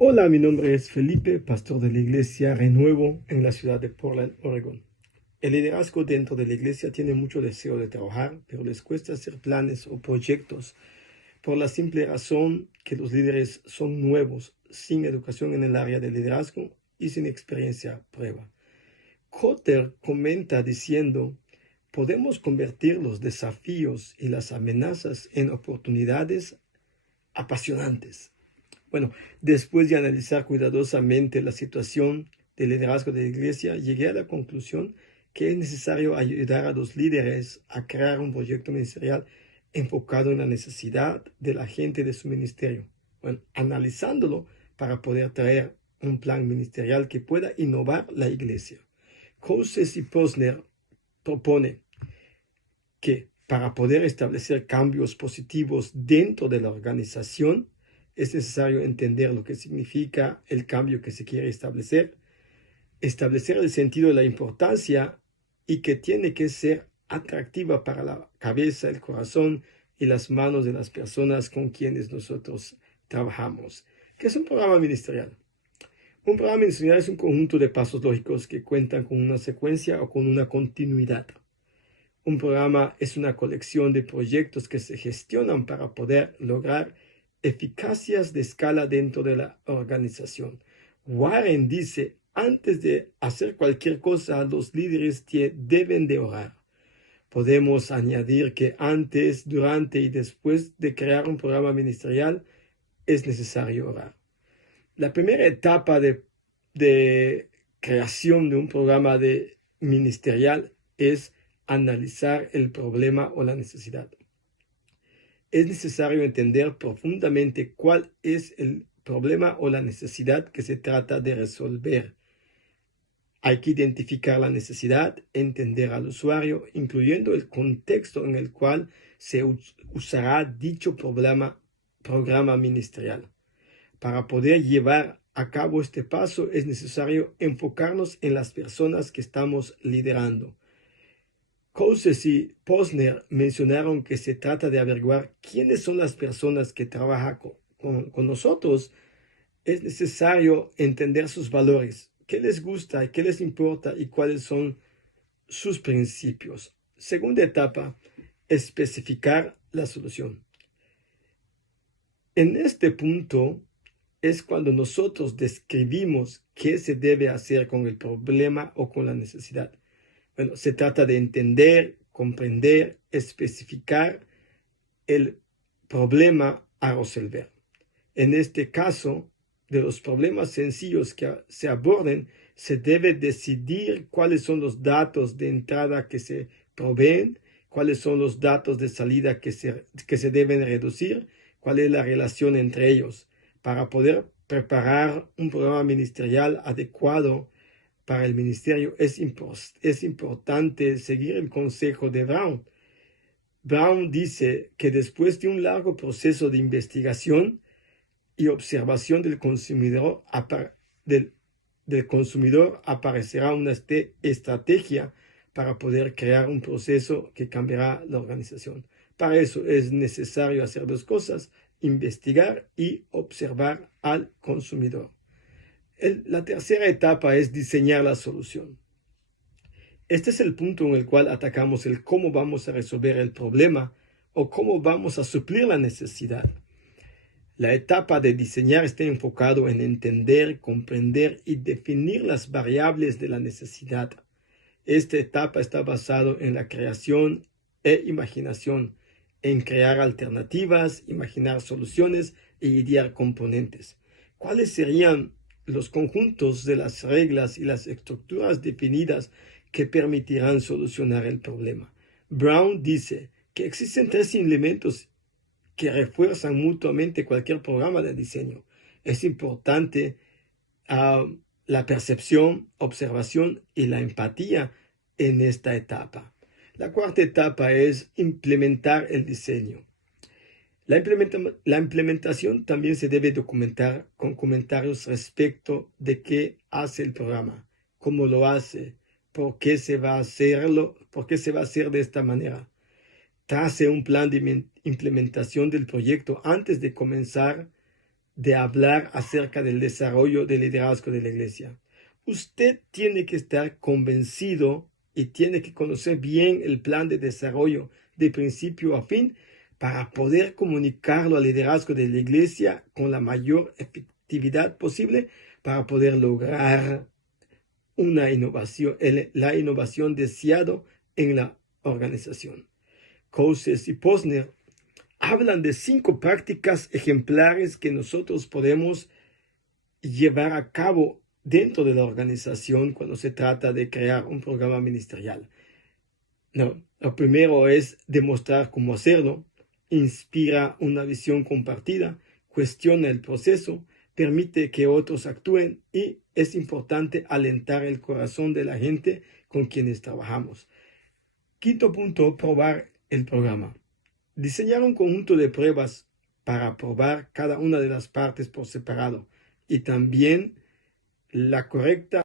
Hola, mi nombre es Felipe, pastor de la iglesia Renuevo en la ciudad de Portland, Oregón. El liderazgo dentro de la iglesia tiene mucho deseo de trabajar, pero les cuesta hacer planes o proyectos por la simple razón que los líderes son nuevos, sin educación en el área de liderazgo y sin experiencia prueba. Cotter comenta diciendo: podemos convertir los desafíos y las amenazas en oportunidades apasionantes. Bueno, después de analizar cuidadosamente la situación del liderazgo de la iglesia, llegué a la conclusión que es necesario ayudar a los líderes a crear un proyecto ministerial enfocado en la necesidad de la gente de su ministerio. Bueno, analizándolo para poder traer un plan ministerial que pueda innovar la iglesia. Coates y Posner propone que para poder establecer cambios positivos dentro de la organización, es necesario entender lo que significa el cambio que se quiere establecer el sentido de la importancia y que tiene que ser atractiva para la cabeza, el corazón y las manos de las personas con quienes nosotros trabajamos. ¿Qué es un programa ministerial? Un programa ministerial es un conjunto de pasos lógicos que cuentan con una secuencia o con una continuidad. Un programa es una colección de proyectos que se gestionan para poder lograr eficacias de escala dentro de la organización. Warren dice: antes de hacer cualquier cosa, los líderes deben de orar. Podemos añadir que antes, durante y después de crear un programa ministerial es necesario orar. La primera etapa de creación de un programa ministerial es analizar el problema o la necesidad. Es necesario entender profundamente cuál es el problema o la necesidad que se trata de resolver. Hay que identificar la necesidad, entender al usuario, incluyendo el contexto en el cual se usará dicho programa ministerial. Para poder llevar a cabo este paso es necesario enfocarnos en las personas que estamos liderando. Coates y Posner mencionaron que se trata de averiguar quiénes son las personas que trabajan con nosotros. Es necesario entender sus valores, qué les gusta, qué les importa y cuáles son sus principios. Segunda etapa, especificar la solución. En este punto es cuando nosotros describimos qué se debe hacer con el problema o con la necesidad. Bueno, se trata de entender, comprender, especificar el problema a resolver. En este caso, de los problemas sencillos que se aborden, se debe decidir cuáles son los datos de entrada que se proveen, cuáles son los datos de salida que se deben reducir, cuál es la relación entre ellos, para poder preparar un programa ministerial adecuado para el ministerio. Es importante seguir el consejo de Brown. Brown dice que después de un largo proceso de investigación y observación del consumidor, aparecerá una estrategia para poder crear un proceso que cambiará la organización. Para eso es necesario hacer dos cosas: investigar y observar al consumidor. La tercera etapa es diseñar la solución. Este es el punto en el cual atacamos el cómo vamos a resolver el problema o cómo vamos a suplir la necesidad. La etapa de diseñar está enfocado en entender, comprender y definir las variables de la necesidad. Esta etapa está basada en la creación e imaginación, en crear alternativas, imaginar soluciones e idear componentes. ¿Cuáles serían los conjuntos de las reglas y las estructuras definidas que permitirán solucionar el problema? Brown dice que existen tres elementos que refuerzan mutuamente cualquier programa de diseño. Es importante la percepción, observación y la empatía en esta etapa. La cuarta etapa es implementar el diseño. La implementación también se debe documentar con comentarios respecto de qué hace el programa, cómo lo hace, por qué se va a hacer de esta manera. Trace un plan de implementación del proyecto antes de comenzar de hablar acerca del desarrollo del liderazgo de la iglesia. Usted tiene que estar convencido y tiene que conocer bien el plan de desarrollo de principio a fin para poder comunicarlo al liderazgo de la iglesia con la mayor efectividad posible para poder lograr una innovación, la innovación deseada en la organización. Coases y Posner hablan de 5 prácticas ejemplares que nosotros podemos llevar a cabo dentro de la organización cuando se trata de crear un programa ministerial. No, lo primero es demostrar cómo hacerlo, inspira una visión compartida, cuestiona el proceso, permite que otros actúen y es importante alentar el corazón de la gente con quienes trabajamos. Quinto punto, probar el programa. Diseñar un conjunto de pruebas para probar cada una de las partes por separado y también la correcta